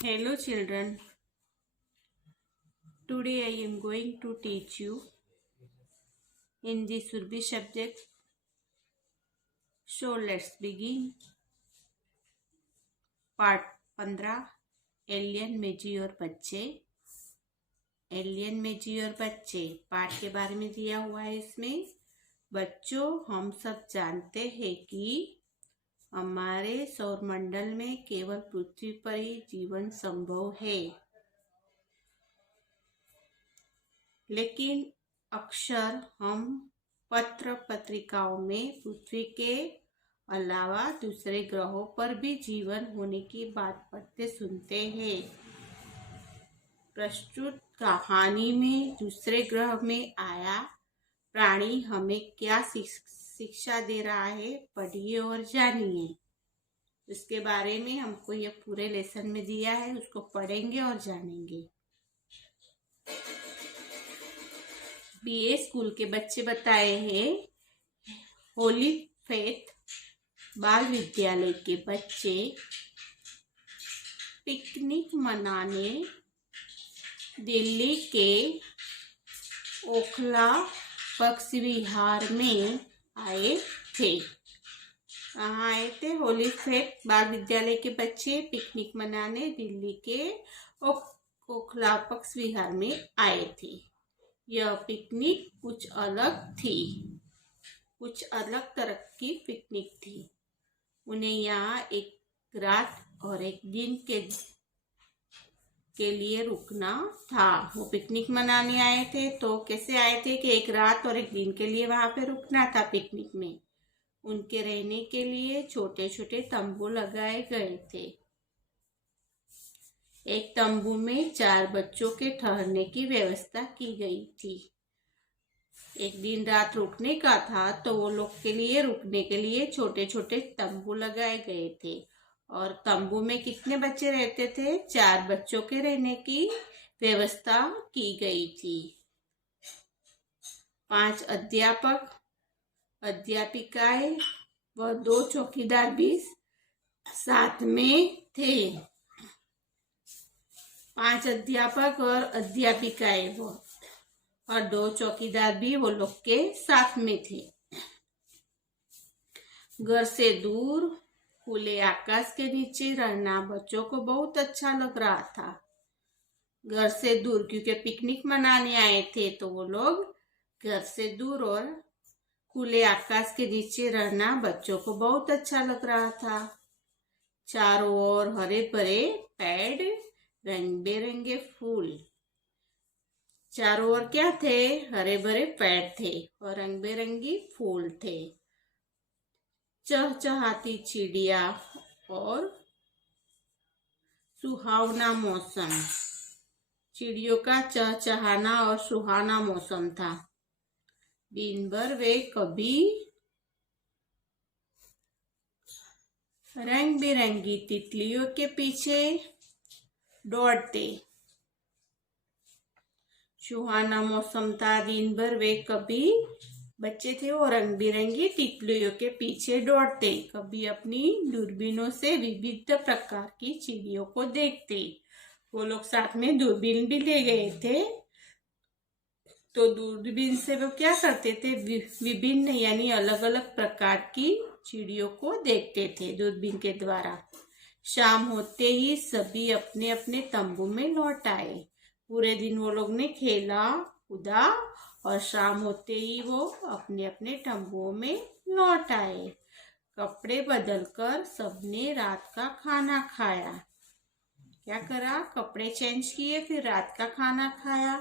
Hello children, today I am going to teach you in the Surbi subject. So let's begin. Part 15 एलियन मेजी और बच्चे। Alien मेजी और बच्चे पार्ट के बारे में दिया हुआ है। इसमें बच्चों, हम सब जानते हैं कि हमारे सौरमंडल में केवल पृथ्वी पर ही जीवन संभव है, लेकिन अक्सर हम पत्र पत्रिकाओं में पृथ्वी के अलावा दूसरे ग्रहों पर भी जीवन होने की बात पढ़ते सुनते हैं। प्रस्तुत कहानी में दूसरे ग्रह में आया प्राणी हमें क्या शिक्षा दे रहा है, पढ़िए और जानिए। उसके बारे में हमको यह पूरे लेसन में दिया है, उसको पढ़ेंगे और जानेंगे। बीए स्कूल के बच्चे बताए हैं। होली फेथ बाल विद्यालय के बच्चे पिकनिक मनाने दिल्ली के ओखला पक्षी विहार में आए थे। कहाँ आए थे? होली फेथ बाल विद्यालय के बच्चे पिकनिक मनाने दिल्ली के ओखला पक्षी विहार में आए थे। यह पिकनिक कुछ अलग थी, कुछ अलग तरह की पिकनिक थी। उन्हें यहाँ एक रात और एक दिन के लिए रुकना था। वो पिकनिक मनाने आए थे, तो कैसे आए थे कि एक रात और एक दिन के लिए वहां पे रुकना था पिकनिक में। उनके रहने के लिए छोटे छोटे तंबू लगाए गए थे। एक तंबू में 4 बच्चों के ठहरने की व्यवस्था की गई थी। एक दिन रात रुकने का था, तो वो लोग के लिए रुकने के लिए छोटे छोटे तंबू लगाए गए थे। और तंबू में कितने बच्चे रहते थे? 4 बच्चों के रहने की व्यवस्था की गई थी। 5 अध्यापक अध्यापिकाएं व 2 चौकीदार भी साथ में थे। 5 अध्यापक और अध्यापिकाएं और 2 चौकीदार भी वो लोग के साथ में थे। घर से दूर खुले आकाश के नीचे रहना बच्चों को बहुत अच्छा लग रहा था। घर से दूर, क्योंकि पिकनिक मनाने आए थे, तो वो लोग घर से दूर और खुले आकाश के नीचे रहना बच्चों को बहुत अच्छा लग रहा था। चारों ओर हरे भरे पेड़, रंग बिरंगे फूल। चारों ओर क्या थे? हरे भरे पेड़ थे और रंग बिरंगी फूल थे। चहचहाती चिड़िया और सुहावना मौसम। चिड़ियों का चहचहाना और सुहाना मौसम था। दिन भर वे कभी रंग बिरंगी तितलियों के पीछे दौड़ते। सुहाना मौसम था, दिन भर वे कभी बच्चे थे वो रंग बिरंगी तितलियों के पीछे दौड़ते, कभी अपनी दूरबीनों से विविध प्रकार की चिड़ियों को देखते। वो लोग साथ में दूरबीन भी ले गए थे, तो दूरबीन से वो क्या करते थे? विभिन्न यानी अलग अलग प्रकार की चिड़ियों को देखते थे दूरबीन के द्वारा। शाम होते ही सभी अपने अपने तंबू में लौट आए। पूरे दिन वो लोग ने खेला कूदा और शाम होते ही वो अपने अपने तंबुओं में लौट आए। कपड़े बदलकर सबने रात का खाना खाया। क्या करा? कपड़े चेंज किए, फिर रात का खाना खाया।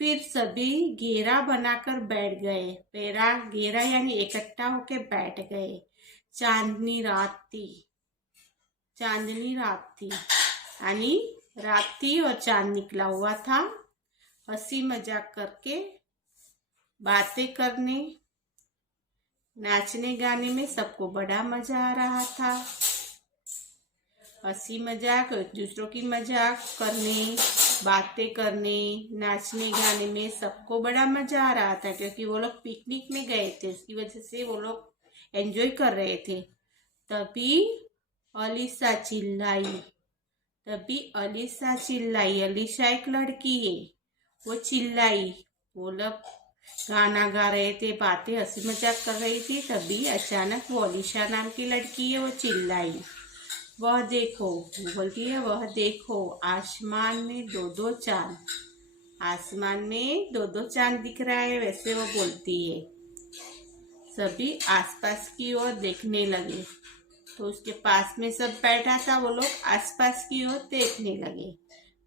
फिर सभी घेरा बनाकर बैठ गए। पेरा घेरा यानी इकट्ठा होके बैठ गए। चांदनी रात थी, चांदनी रात थी यानी रात थी और चांद निकला हुआ था। हंसी मजाक करके, बातें करने, नाचने गाने में सबको बड़ा मजा आ रहा था। हंसी मजाक, दूसरों की मजाक करने, बातें करने, नाचने गाने में सबको बड़ा मजा आ रहा था, क्योंकि वो लोग पिकनिक में गए थे, उसकी वजह से वो लोग एंजॉय कर रहे थे। तभी अलीसा चिल्लाई, तभी अलीशा चिल्लाई। अलीशा एक लड़की है, वो चिल्लाई। वो लोग गाना गा रहे थे, बातें हंसी मजाक कर रही थी। तभी अचानक वो अलीशा नाम की लड़की है, वो चिल्लाई, वह देखो। वो बोलती है, वह देखो आसमान में दो दो चांद। आसमान में दो दो चांद दिख रहा है, वैसे वो बोलती है। सभी आसपास की ओर देखने लगे। तो उसके पास में सब बैठा था, वो लोग आसपास की ओर देखने लगे।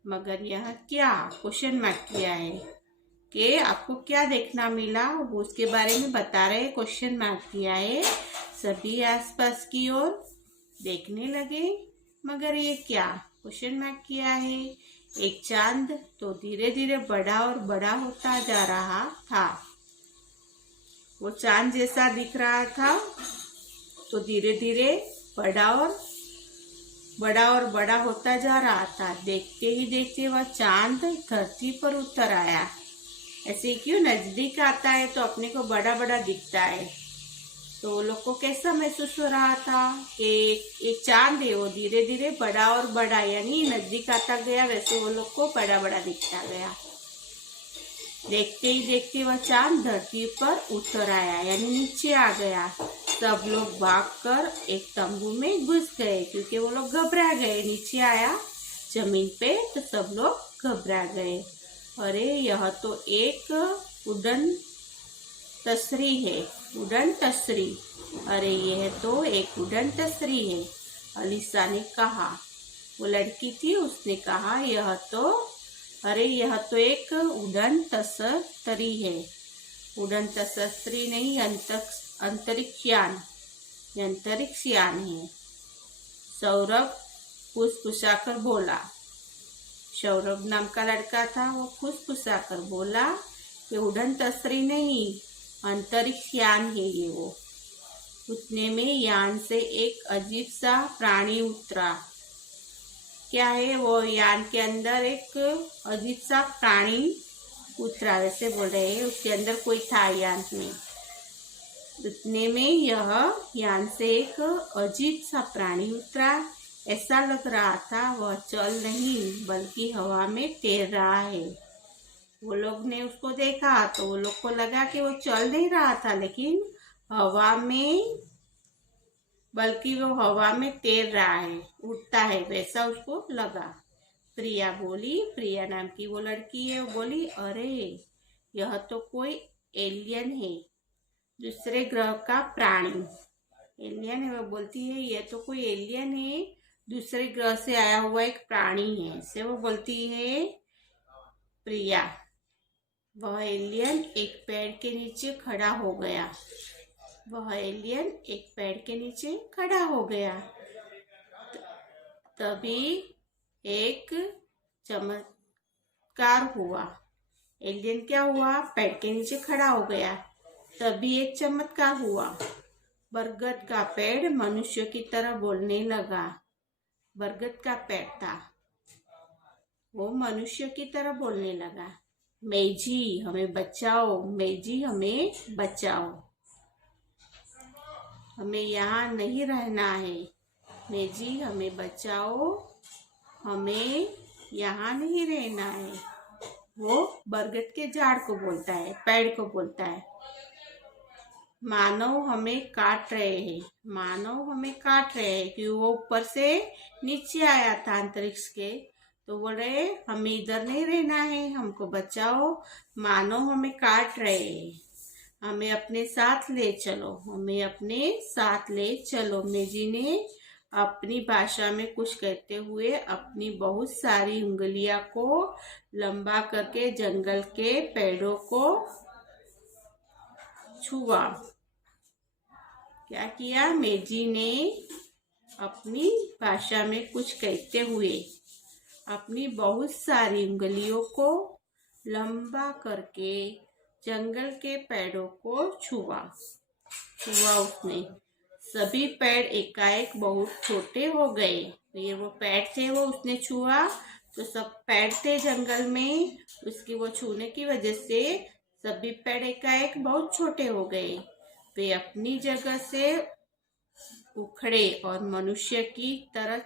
मगर यह क्या, क्वेश्चन मार्क किया है कि आपको क्या देखना मिला, वो उसके बारे में बता रहे, क्वेश्चन मार्क किया है। सभी आसपास की ओर देखने लगे, मगर ये क्या, क्वेश्चन मार्क किया है। एक चांद तो धीरे धीरे बड़ा और बड़ा होता जा रहा था। वो चांद जैसा दिख रहा था, तो धीरे धीरे बड़ा और बड़ा होता जा रहा था। देखते ही देखते वह चांद धरती पर उतर आया। ऐसे क्यों, नजदीक आता है तो अपने को बड़ा बड़ा दिखता है। तो वो लोग को कैसा महसूस हो रहा था कि एक चांद है, वो धीरे धीरे बड़ा और बड़ा, यानी नजदीक आता गया, वैसे वो लोग को बड़ा बड़ा दिखता गया। देखते ही देखते वह चांद धरती पर उतर आया, यानी नीचे आ गया। सब लोग भागकर एक तंबू में घुस गए, क्योंकि वो लोग घबरा गए। नीचे आया जमीन पे तो सब लोग घबरा गए। अरे यह तो एक उड़न तसरी है, उड़न तसरी। अरे यह तो एक उड़न तसरी है, अलीशा ने कहा। वो लड़की थी, उसने कहा यह तो एक उड़न तसरी है। उड़न तसरी नहीं, अंतरिक्षयान है। सौरभ फुसफुसाकर बोला। सौरभ नाम का लड़का था, वो फुसफुसाकर बोला कि उड़न तसरी नहीं, अंतरिक्ष यान है ये वो। उतने में यान से एक अजीब सा प्राणी उतरा। क्या है वो, यान के अंदर एक अजीब सा प्राणी उतरा, वैसे बोल रहे हैं, उसके अंदर कोई था यान में। उतने में यह यान से एक अजीब सा प्राणी उतरा। ऐसा लग रहा था वह चल नहीं बल्कि हवा में तैर रहा है। वो लोग ने उसको देखा तो वो लोग को लगा कि वो चल नहीं रहा था, लेकिन वो हवा में तैर रहा है, उड़ता है, वैसा उसको लगा। प्रिया बोली, प्रिया नाम की वो लड़की है, वो बोली, अरे यह तो कोई एलियन है, दूसरे ग्रह का प्राणी। एलियन है, वो बोलती है यह तो कोई एलियन है, दूसरे ग्रह से आया हुआ एक प्राणी है, ऐसे वो बोलती है प्रिया। वह एलियन एक पेड़ के नीचे खड़ा हो गया। तभी एक चमत्कार हुआ। एलियन क्या हुआ, पेड़ के नीचे खड़ा हो गया। तभी एक चमत्कार हुआ। बरगद का पेड़ मनुष्य की तरह बोलने लगा। बरगद का पेड़ था, वो मनुष्य की तरह बोलने लगा। मेजी हमें बचाओ, मेजी हमें बचाओ, हमें यहाँ नहीं रहना है। मेजी हमें बचाओ, हमें यहाँ नहीं रहना है। वो बरगद के झाड़ को बोलता है, पेड़ को बोलता है। मानव हमें काट रहे हैं, कि वो ऊपर से नीचे आया था अंतरिक्ष के, तो बोल रहे हमें इधर नहीं रहना है, हमको बचाओ, मानव हमें काट रहे हैं, हमें अपने साथ ले चलो। मेजी ने अपनी भाषा में कुछ कहते हुए अपनी बहुत सारी उंगलियां को लंबा करके जंगल के पेड़ों को छुआ। क्या किया, मेजी ने अपनी भाषा में कुछ कहते हुए अपनी बहुत सारी उंगलियों को लंबा करके जंगल के पेड़ों को छुआ उसने। सभी पेड़ एकाएक बहुत छोटे हो गए। ये वो पेड़ थे, वो उसने छुआ तो सब पेड़ थे जंगल में, उसकी वो छूने की वजह से सभी पेड़ एकाएक बहुत छोटे हो गए। वे अपनी जगह से उखड़े और मनुष्य की तरह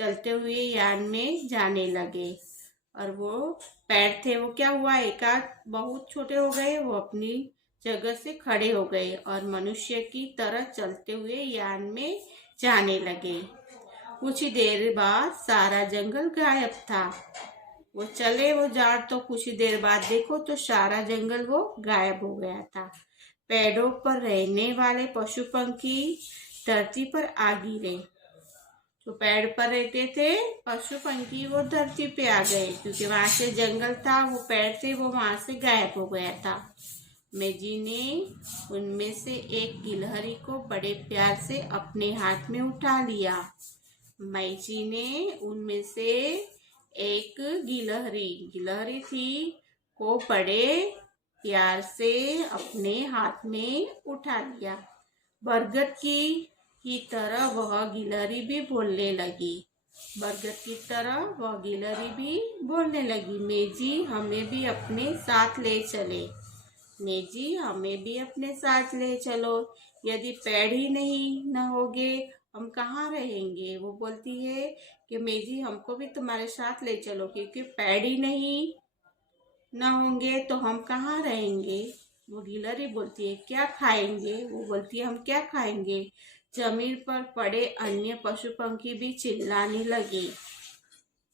चलते हुए यान में जाने लगे। और वो पैर थे, वो क्या हुआ, एकाध बहुत छोटे हो गए, वो अपनी जगह से खड़े हो गए और मनुष्य की तरह चलते हुए यान में जाने लगे। कुछ ही देर बाद सारा जंगल गायब था। वो चले वो झाड़, तो कुछ ही देर बाद देखो तो सारा जंगल वो गायब हो गया था। पेड़ों पर रहने वाले पशु पंखी धरती पर आ गिरे। जो पेड़ पर रहते थे पशु पंखी वो धरती पे आ गए, क्योंकि वहां से जंगल था, वो पेड़ थे वो वहां से गायब हो गया था। मेजी ने उनमें से एक गिलहरी को बड़े प्यार से अपने हाथ में उठा लिया। मैजी ने उनमें से एक गिलहरी थी को बड़े प्यार से अपने हाथ में उठा लिया। बरगद की तरह वह गिलहरी भी बोलने लगी। बरगद की तरह वह गिलहरी भी बोलने लगी, मेजी हमें भी अपने साथ ले चले। मेजी हमें भी अपने साथ ले चलो। यदि पेड़ ही नहीं न होगे हम कहाँ रहेंगे। वो बोलती है कि मेजी हमको भी तुम्हारे साथ ले चलो, क्योंकि पेड़ ही नहीं न होंगे तो हम कहाँ रहेंगे। वो गिलहरी बोलती है क्या खाएंगे। वो बोलती है हम क्या खाएंगे। जमीन पर पड़े अन्य पशु पंखी भी चिल्लाने लगे।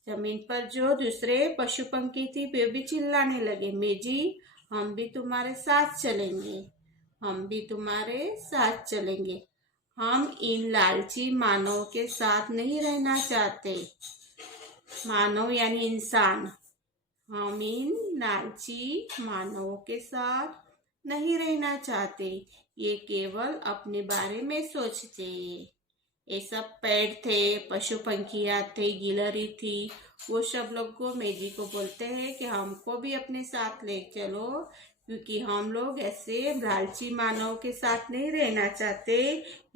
जमीन पर जो दूसरे पशु पंखी थी वे भी चिल्लाने लगे, मेजी हम भी तुम्हारे साथ चलेंगे, हम भी तुम्हारे साथ चलेंगे। हम इन लालची मानव के साथ नहीं रहना चाहते। मानव यानी इंसान। हम इन लालची मानवों के साथ नहीं रहना चाहते। ये केवल अपने बारे में सोचते हैं। ये सब पेड़ थे, पशु पंखियाँ थे, गिलहरी थी, वो सब लोग को मेजी को बोलते हैं कि हमको भी अपने साथ ले चलो, क्योंकि हम लोग ऐसे लालची मानव के साथ नहीं रहना चाहते।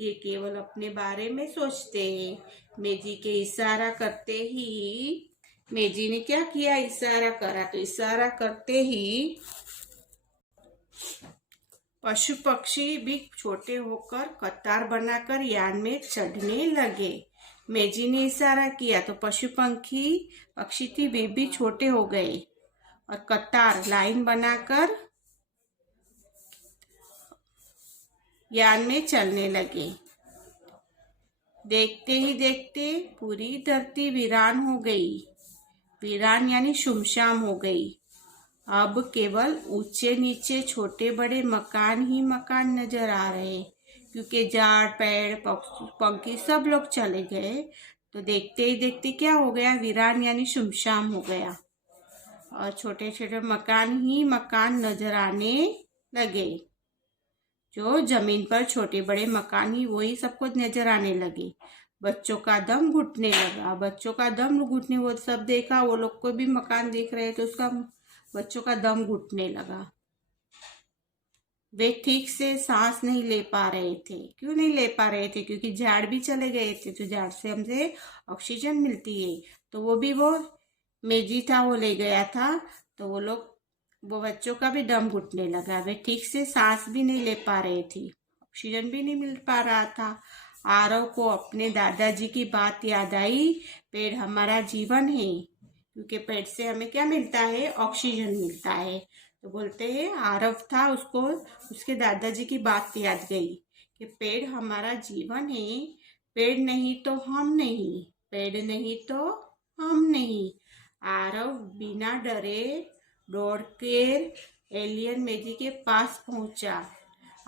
ये केवल अपने बारे में सोचते हैं। मेजी के इशारा करते ही मेजी ने क्या किया, इशारा करा, तो इशारा करते ही पशु पक्षी भी छोटे होकर कतार बनाकर यान में चढ़ने लगे। मेजी ने इशारा किया तो पशु पक्षी थी वे भी छोटे हो गए और कतार लाइन बनाकर यान में चलने लगे। देखते ही देखते पूरी धरती वीरान हो गई। वीरान यानी सुमशाम हो गई। अब केवल ऊंचे नीचे छोटे बड़े मकान ही मकान नजर आ रहे, क्योंकि झाड़ पेड़ पंखी सब लोग चले गए। तो देखते ही देखते क्या हो गया, वीरान यानी सुमशाम हो गया और छोटे छोटे मकान ही मकान नजर आने लगे। जो जमीन पर छोटे बड़े मकान ही वही सबको नजर आने लगे। बच्चों का दम घुटने लगा। बच्चों का दम घुटने, वो सब देखा, वो लोग को भी मकान दिख रहे तो उसका बच्चों का दम घुटने लगा। वे ठीक से सांस नहीं ले पा रहे थे। क्यों नहीं ले पा रहे थे, क्योंकि झाड़ भी चले गए थे। तो झाड़ से हमसे ऑक्सीजन मिलती है, तो वो मेजी था वो ले गया था। तो वो बच्चों का भी दम घुटने लगा। वे ठीक से सांस भी नहीं ले पा रहे थे, ऑक्सीजन भी नहीं मिल पा रहा था। आरव को अपने दादाजी की बात याद आई, पेड़ हमारा जीवन है, क्योंकि पेड़ से हमें क्या मिलता है, ऑक्सीजन मिलता है। तो बोलते हैं आरव था, उसको उसके दादाजी की बात याद गई कि पेड़ हमारा जीवन है, पेड़ नहीं तो हम नहीं, पेड़ नहीं तो हम नहीं। आरव बिना डरे दौड़कर एलियन मेजी के पास पहुंचा।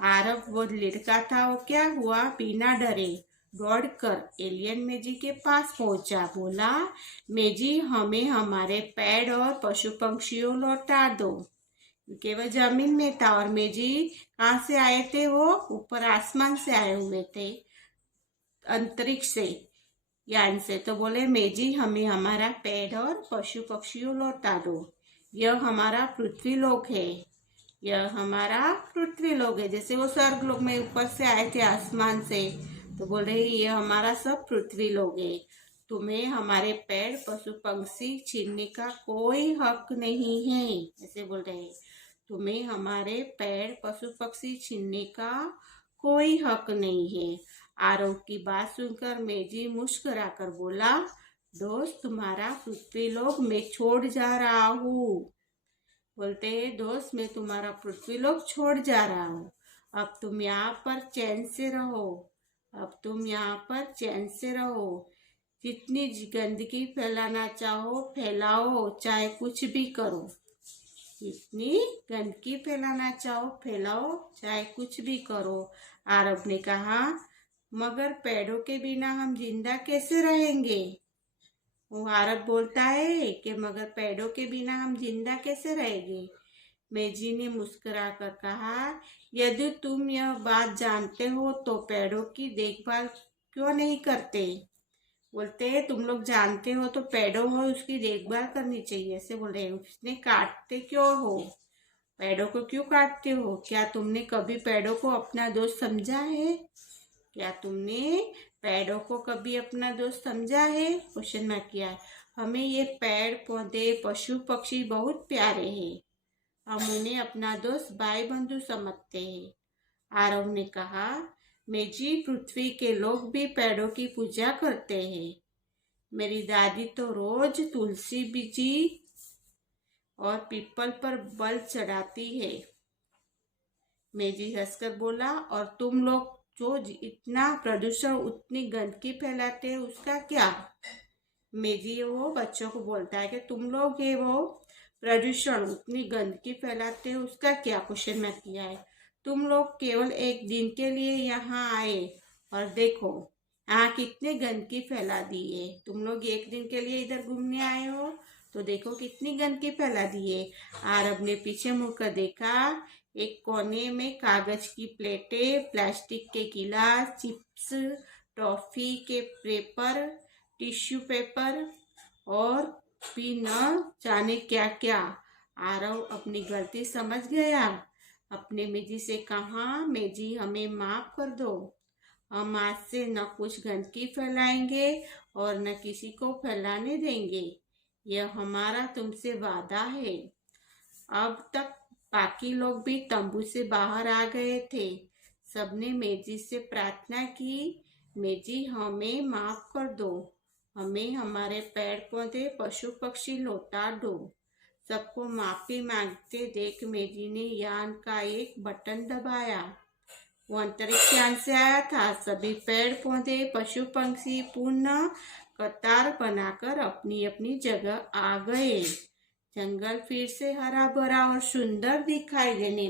आरव वो लड़का था, वो क्या हुआ, बिना डरे दौड़कर एलियन मेजी के पास पहुंचा। बोला मेजी हमें हमारे पेड़ और पशु पंक्षियों लौटा दो, क्योंकि वह जमीन में था और मेजी कहाँ से आए थे, वो ऊपर आसमान से आए हुए थे, अंतरिक्ष से, यान से। तो बोले मेजी हमें हमारा पेड़ और पशु पक्षियों लौटा दो, यह हमारा पृथ्वी लोक है, यह हमारा पृथ्वी लोक है। जैसे वो स्वर्ग लोक में ऊपर से आए थे आसमान से, तो बोल रहे ये हमारा सब पृथ्वी लोक है, तुम्हें हमारे पेड़ पशु पंक्षी छीनने का कोई हक नहीं है। ऐसे बोल रहे तुम्हें हमारे पेड़ पशु पक्षी छीनने का कोई हक नहीं है। आरव की बात सुनकर मेजी मुस्कुराकर बोला दोस्त तुम्हारा पृथ्वी लोक मैं छोड़ जा रहा हूँ। बोलते हैं दोस्त मैं तुम्हारा पृथ्वी लोक छोड़ जा रहा हूँ। अब तुम यहाँ पर चैन से रहो। अब तुम यहाँ पर चैन से रहो। जितनी गंदगी फैलाना चाहो फैलाओ, चाहे कुछ भी करो। जितनी गंदगी फैलाना चाहो फैलाओ, चाहे कुछ भी करो। आरब ने कहा मगर पेड़ों के बिना हम जिंदा कैसे रहेंगे। वो आरब बोलता है कि मगर पेड़ों के बिना हम जिंदा कैसे रहेंगे। मेजी ने मुस्कुरा कर कहा यदि तुम यह बात जानते हो तो पेड़ों की देखभाल क्यों नहीं करते। बोलते हैं तुम लोग जानते हो तो पेड़ों हो उसकी देखभाल करनी चाहिए, ऐसे बोल रहे हैं। उसने काटते क्यों हो, पेड़ों को क्यों काटते हो। क्या तुमने कभी पेड़ों को अपना दोस्त समझा है। क्या तुमने पेड़ों को कभी अपना दोस्त समझा है। क्वेश्चन मार्क किया है। हमें ये पेड़ पौधे पशु पक्षी बहुत प्यारे हैं। हम उन्हें अपना दोस्त भाई बंधु समझते हैं। आरव ने कहा मेजी पृथ्वी के लोग भी पेड़ों की पूजा करते हैं। मेरी दादी तो रोज तुलसी बीजी और पीपल पर बल चढ़ाती है। मेजी हंसकर बोला और तुम लोग जो इतना प्रदूषण उतनी गंदगी फैलाते हैं उसका क्या। मेजी वो बच्चों को बोलता है कि तुम लोग ये वो प्रदूषण उतनी गंदगी फैलाते हैं उसका क्या। क्वेश्चन में किया है। तुम लोग केवल एक दिन के लिए यहाँ आए और देखो यहाँ कितने गंदगी फैला दी है। तुम लोग एक दिन के लिए इधर घूमने आए हो तो देखो कितनी गंदगी फैला दी है। आरब ने पीछे मुड़कर देखा। एक कोने में कागज की प्लेटें, प्लास्टिक के गिलास, चिप्स, टॉफी के पेपर, टिश्यू पेपर और भी न जाने क्या क्या। आरव अपनी गलती समझ गया। अपने मेजी से कहा मेजी हमें माफ कर दो। हम आज से न कुछ गंदगी फैलाएंगे और न किसी को फैलाने देंगे। यह हमारा तुमसे वादा है। अब तक बाकी लोग भी तंबू से बाहर आ गए थे। सबने मेजी से प्रार्थना की मेजी हमें माफ कर दो। हमें हमारे पेड़ पौधे पशु पक्षी लौटा दो। सबको माफी मांगते देख मेजी ने यान का एक बटन दबाया। वो अंतरिक्ष यान से आया था। सभी पेड़ पौधे पशु पंछी पुनः कतार बनाकर अपनी अपनी जगह आ गए। जंगल फिर से हरा भरा और सुंदर दिखाई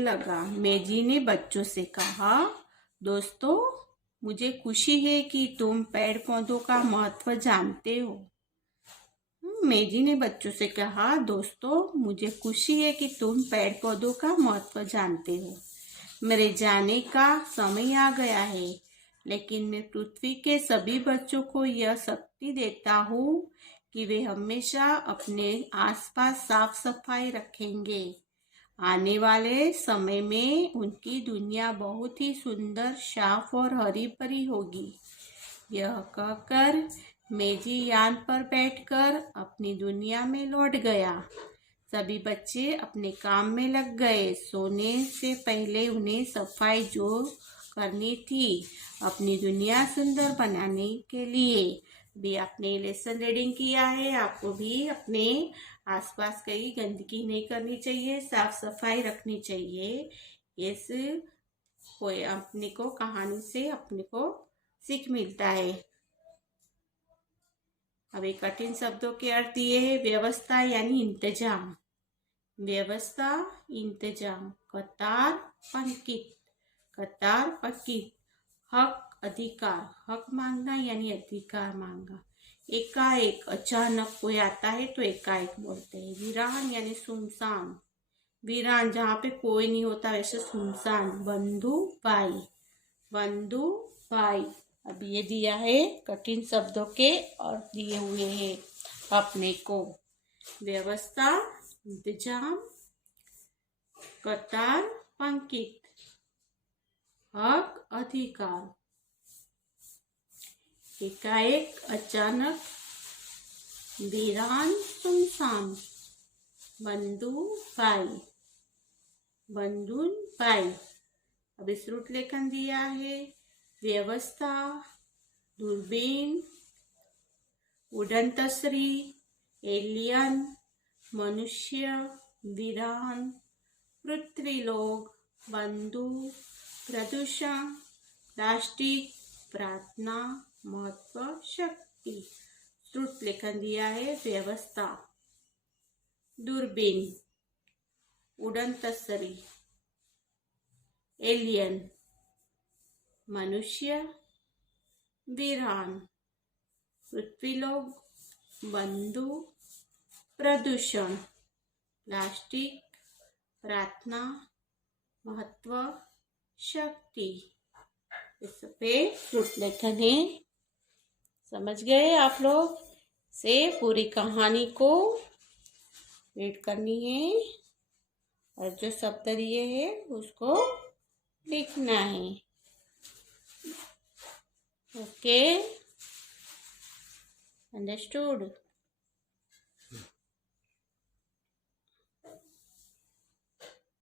लगा। मेजी ने बच्चों से कहा दोस्तों मुझे खुशी है कि तुम पेड़ पौधों का महत्व जानते हो। मेजी ने बच्चों से कहा दोस्तों मुझे खुशी है कि तुम पेड़ पौधों का महत्व जानते हो। मेरे जाने का समय आ गया है, लेकिन मैं पृथ्वी के सभी बच्चों को यह शक्ति देता हूँ कि वे हमेशा अपने आसपास साफ सफाई रखेंगे। आने वाले समय में उनकी दुनिया बहुत ही सुंदर, साफ और हरी भरी होगी। यह कहकर मेजी यान पर बैठकर अपनी दुनिया में लौट गया। सभी बच्चे अपने काम में लग गए। सोने से पहले उन्हें सफाई जो करनी थी अपनी दुनिया सुंदर बनाने के लिए। भी आपने लेसन रीडिंग किया है। आपको भी अपने आसपास कहीं गंदगी नहीं करनी चाहिए, साफ सफाई रखनी चाहिए। इस कोई अपने को कहानी से अपने को सीख मिलता है। अभी कठिन शब्दों के अर्थ दिए है। व्यवस्था यानी इंतजाम। व्यवस्था इंतजाम। कतार पंक्ति, कतार पंक्ति। हक अधिकार, हक मांगना यानी अधिकार मांगना। एकाएक, अचानक कोई आता है तो एकाएक बोलते हैं। वीरान यानी सुनसान, वीरान जहाँ पे कोई नहीं होता वैसे सुनसान। बंधु भाई, बंधु भाई। अब ये दिया है कठिन शब्दों के अर्थ दिए हुए हैं अपने को। व्यवस्था, इंतजाम, कतार पंक्ति, हक अधिकार। एकाएक, अचानक, वीरान सुनसान। बंधु भाई, बंधुन भाई। अब इस रूट लेखन दिया है। व्यवस्था, दूरबीन, उड़न तसरी, एलियन, मनुष्य, वीरान, पृथ्वीलोक, बंदूक, प्रदूषण, प्लास्टिक, प्रार्थना, महत्व, शक्ति। श्रुत लेखन दिया है व्यवस्था, दूरबीन, उड़न तसरी, एलियन, मनुष्य, वीरान, पृथ्वीलोक, बंदूक, प्रदूषण, प्लास्टिक, प्रार्थना, महत्व, शक्ति। इस पे श्रुत लेखन है। समझ गए आप लोग? से पूरी कहानी को रीड करनी है और जो शब्द दिए हैं उसको लिखना है। Okay, understood?